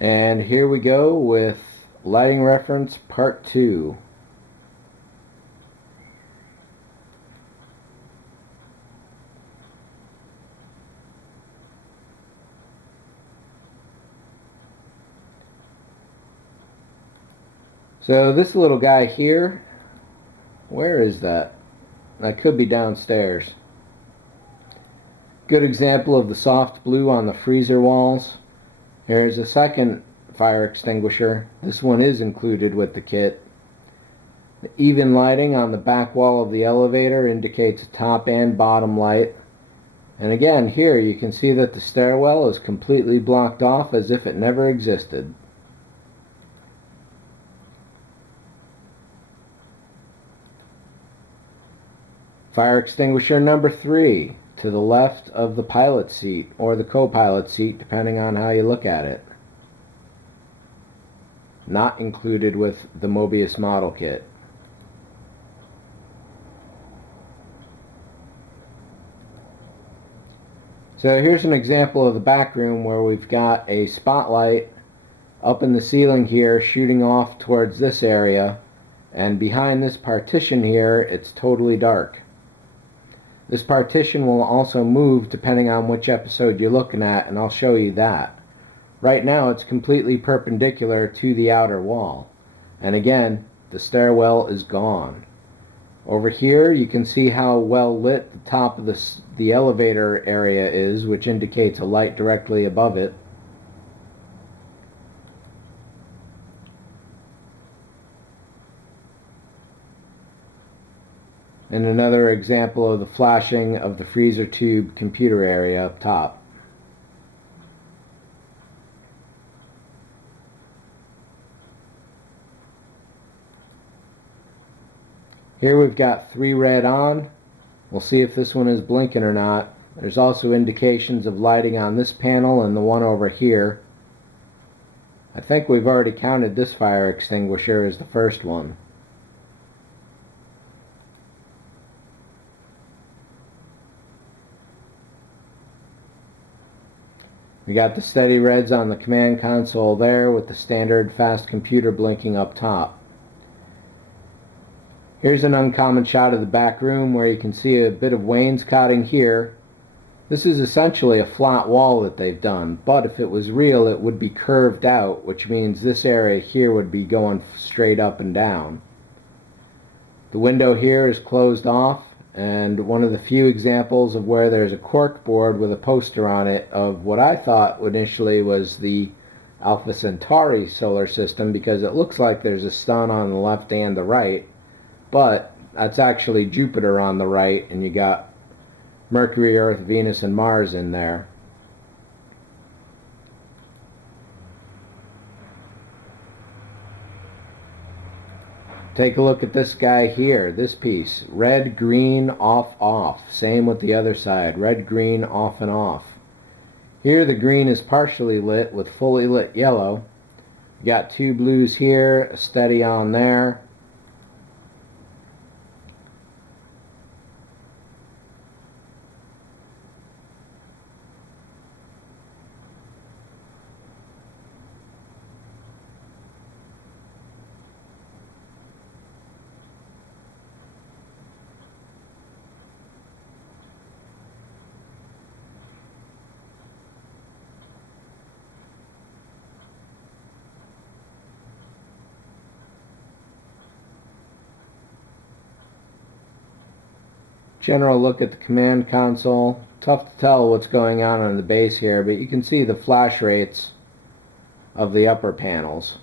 And here we go with lighting reference part 2. So this little guy here, where is that? That could be downstairs. Good example of the soft blue on the freezer walls. Here's a second fire extinguisher. This one is included with the kit. The even lighting on the back wall of the elevator indicates top and bottom light. And again, here you can see that the stairwell is completely blocked off as if it never existed. Fire extinguisher number 3, to the left of the pilot seat, or the co-pilot seat, depending on how you look at it. Not included with the Mobius model kit. So here's an example of the back room where we've got a spotlight up in the ceiling here shooting off towards this area, and behind this partition here it's totally dark. This partition will also move depending on which episode you're looking at, and I'll show you that. Right now it's completely perpendicular to the outer wall. And again, the stairwell is gone. Over here you can see how well lit the top of the elevator area is, which indicates a light directly above it. And another example of the flashing of the freezer tube computer area up top. Here we've got 3 red on. We'll see if this one is blinking or not. There's also indications of lighting on this panel and the one over here. I think we've already counted this fire extinguisher as the first one. We got the steady reds on the command console there with the standard fast computer blinking up top. Here's an uncommon shot of the back room where you can see a bit of wainscoting here. This is essentially a flat wall that they've done, but if it was real it would be curved out, which means this area here would be going straight up and down. The window here is closed off, and one of the few examples of where there's a cork board with a poster on it of what I thought initially was the Alpha Centauri solar system, because it looks like there's a sun on the left and the right, but that's actually Jupiter on the right, and you got Mercury, Earth, Venus, and Mars in there. Take a look at this guy here, this piece. Red, green, off, off. Same with the other side. Red, green, off and off. Here the green is partially lit with fully lit yellow. You got 2 blues here, a steady on there. General look at the command console. Tough to tell what's going on the base here, but you can see the flash rates of the upper panels.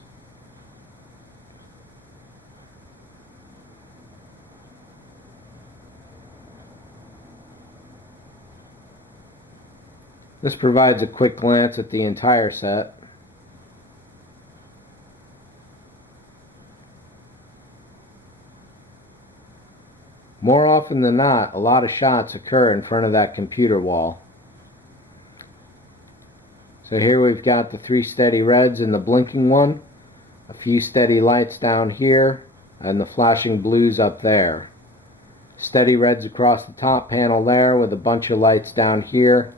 This provides a quick glance at the entire set. More often than not, a lot of shots occur in front of that computer wall. So here we've got the 3 steady reds and the blinking one, a few steady lights down here, and the flashing blues up there. Steady reds across the top panel there with a bunch of lights down here.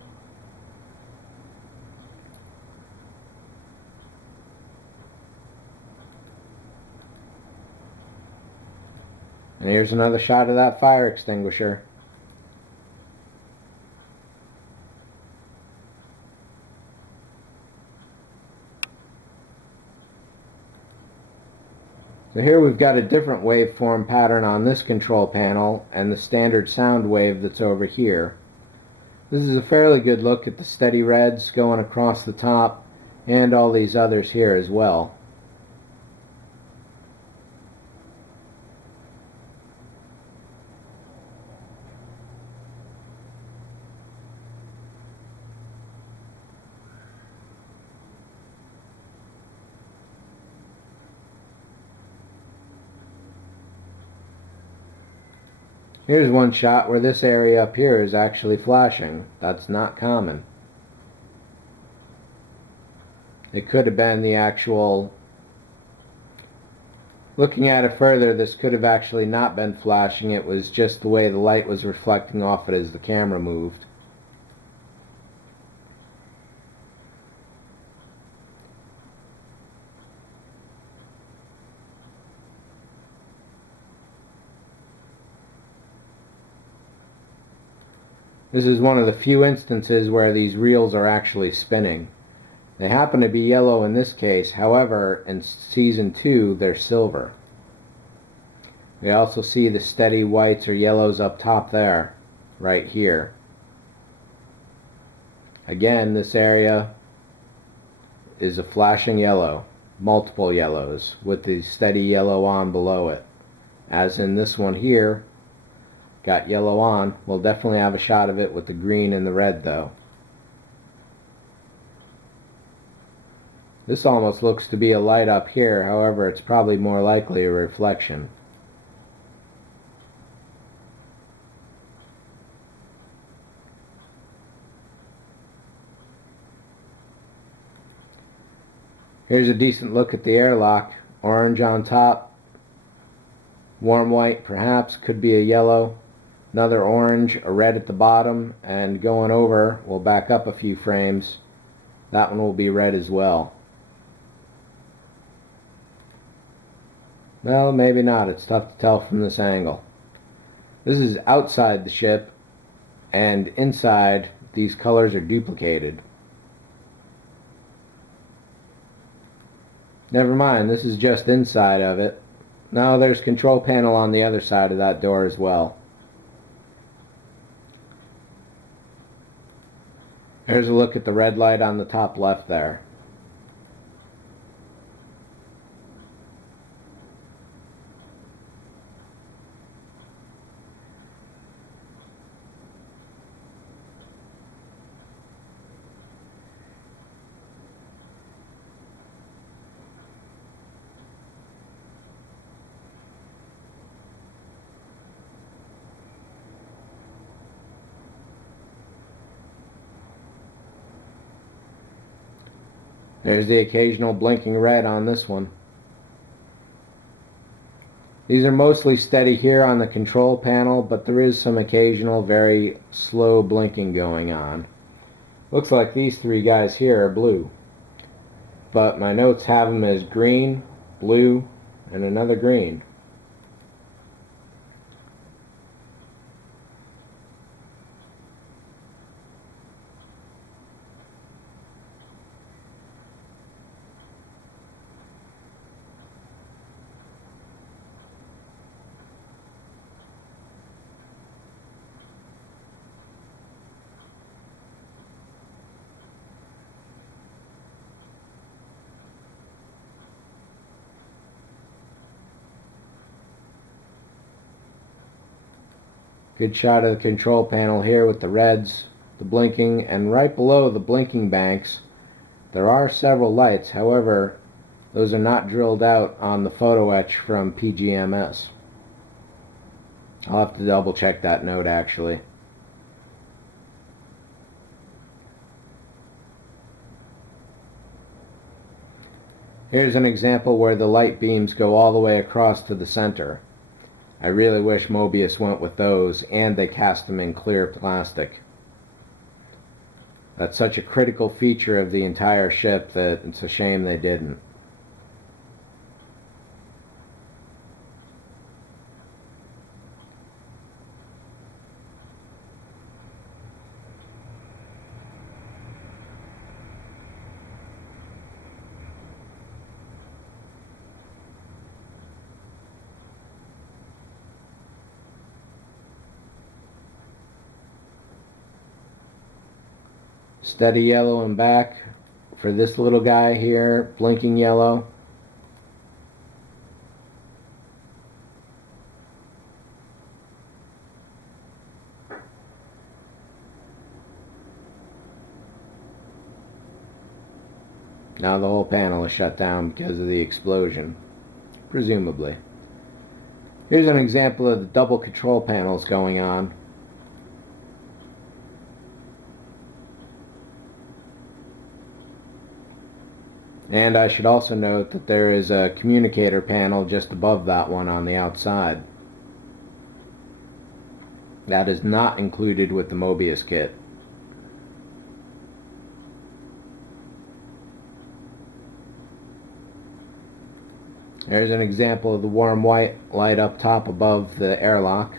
And here's another shot of that fire extinguisher. So here we've got a different waveform pattern on this control panel and the standard sound wave that's over here. This is a fairly good look at the steady reds going across the top and all these others here as well. Here's one shot where this area up here is actually flashing. That's not common. It could have been the actual... Looking at it further, this could have actually not been flashing. It was just the way the light was reflecting off it as the camera moved. This is one of the few instances where these reels are actually spinning. They happen to be yellow in this case, however, in Season 2 they're silver. We also see the steady whites or yellows up top there, right here. Again, this area is a flashing yellow, multiple yellows, with the steady yellow on below it. As in this one here, got yellow on. We'll definitely have a shot of it with the green and the red though. This almost looks to be a light up here, however it's probably more likely a reflection. Here's a decent look at the airlock. Orange on top, warm white perhaps, could be a yellow. Another orange, a red at the bottom, and going over, we'll back up a few frames. That one will be red as well. Well, maybe not. It's tough to tell from this angle. This is outside the ship, and inside these colors are duplicated. Never mind, this is just inside of it. Now there's control panel on the other side of that door as well. Here's a look at the red light on the top left there. There's the occasional blinking red on this one. These are mostly steady here on the control panel, but there is some occasional very slow blinking going on. Looks like these three guys here are blue, but my notes have them as green, blue, and another green. Good shot of the control panel here with the reds, the blinking, and right below the blinking banks there are several lights. However, those are not drilled out on the photo etch from PGMS. I'll have to double check that note actually. Here's an example where the light beams go all the way across to the center. I really wish Mobius went with those, and they cast them in clear plastic. That's such a critical feature of the entire ship that it's a shame they didn't. Steady yellow and back for this little guy here, blinking yellow. Now the whole panel is shut down because of the explosion, presumably. Here's an example of the double control panels going on. And I should also note that there is a communicator panel just above that one on the outside. That is not included with the Mobius kit. There's an example of the warm white light up top above the airlock.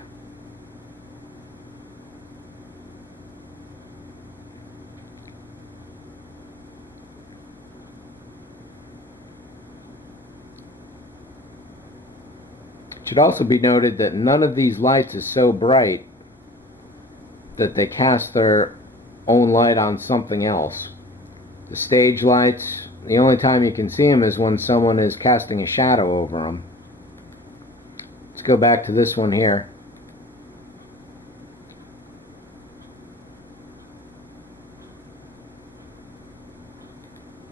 It should also be noted that none of these lights is so bright that they cast their own light on something else. The stage lights, the only time you can see them is when someone is casting a shadow over them. Let's go back to this one here.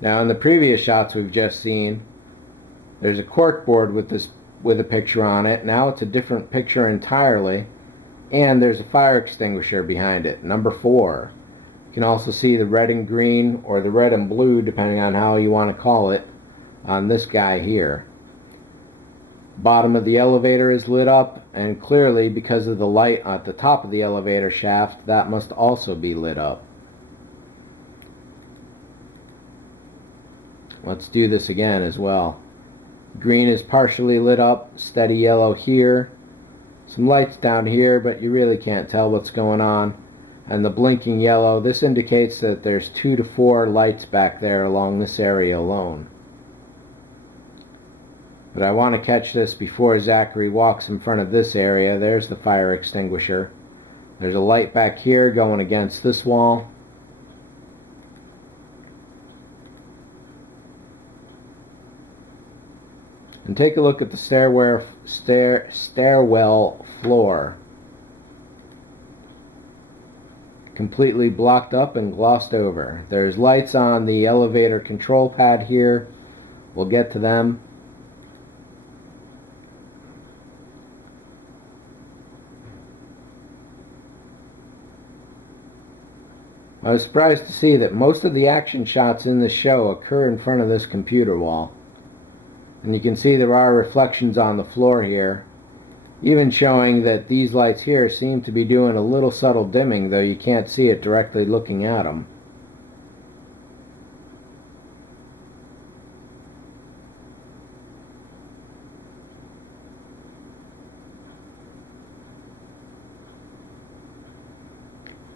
Now in the previous shots we've just seen, there's a cork board with a picture on it. Now it's a different picture entirely, and there's a fire extinguisher behind it, number 4. You can also see the red and green, or the red and blue, depending on how you want to call it, on this guy here. Bottom of the elevator is lit up, and clearly because of the light at the top of the elevator shaft, that must also be lit up. Let's do this again as well. Green is partially lit up, steady yellow here. Some lights down here, but you really can't tell what's going on. And the blinking yellow, this indicates that there's 2 to 4 lights back there along this area alone. But I want to catch this before Zachary walks in front of this area. There's the fire extinguisher. There's a light back here going against this wall. And take a look at the stairwell floor. Completely blocked up and glossed over. There's lights on the elevator control pad here. We'll get to them. I was surprised to see that most of the action shots in this show occur in front of this computer wall. And you can see there are reflections on the floor here, even showing that these lights here seem to be doing a little subtle dimming, though you can't see it directly looking at them.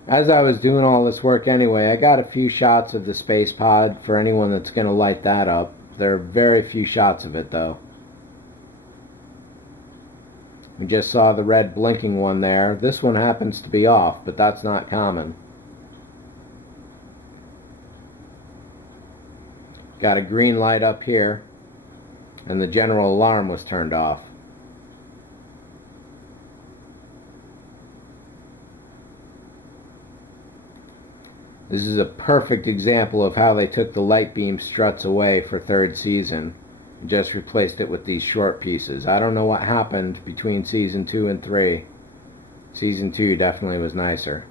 As I was doing all this work anyway, I got a few shots of the space pod for anyone that's going to light that up. There are very few shots of it, though. We just saw the red blinking one there. This one happens to be off, but that's not common. Got a green light up here, and the general alarm was turned off. This is a perfect example of how they took the light beam struts away for 3rd season and just replaced it with these short pieces. I don't know what happened between season 2 and 3. Season 2 definitely was nicer.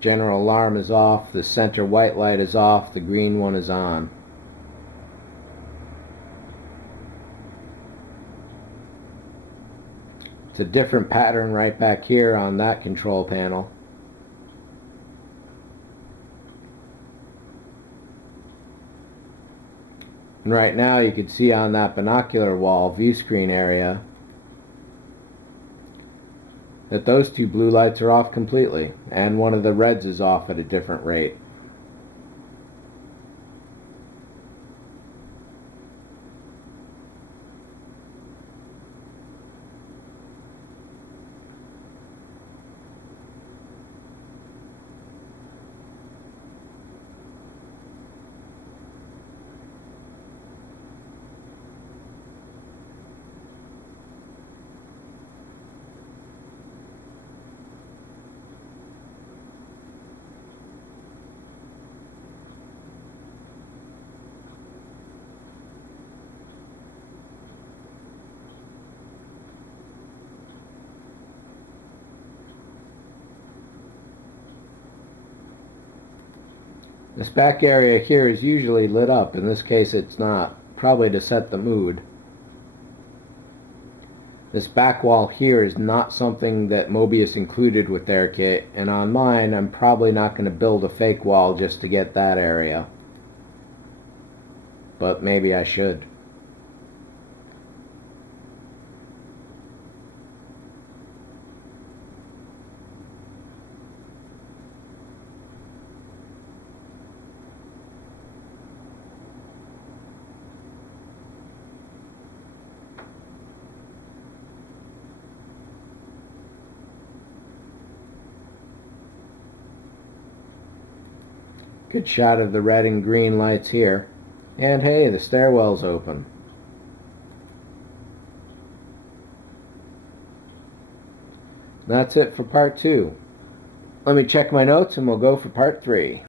General alarm is off, the center white light is off, the green one is on. It's a different pattern right back here on that control panel. And right now you can see on that binocular wall view screen area that those 2 blue lights are off completely, and one of the reds is off at a different rate. This back area here is usually lit up. In this case it's not, probably to set the mood. This back wall here is not something that Mobius included with their kit, and on mine I'm probably not going to build a fake wall just to get that area. But maybe I should. Good shot of the red and green lights here. And hey, the stairwell's open. That's it for part 2. Let me check my notes and we'll go for part 3.